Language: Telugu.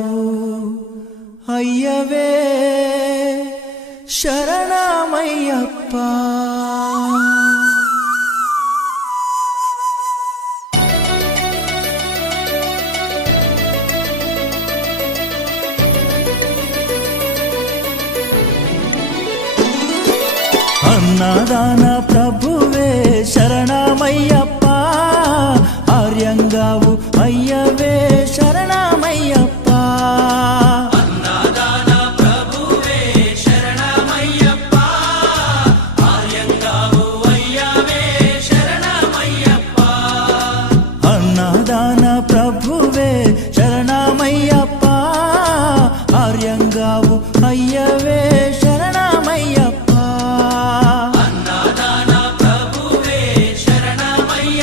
ఆర్యంగావు అయ్యవే శరణమయ్యప్ప. అన్నదాన ప్రభువే శరణమయ్యప్ప, ఆర్యంగావు అయ్యవే శరణమయ్యప్ప. అన్నదాన ప్రభువే శరణమయ్యప్ప, ఆర్యంగావు అయ్యవే శరణమయ్యప్ప. అన్నదాన ప్రభు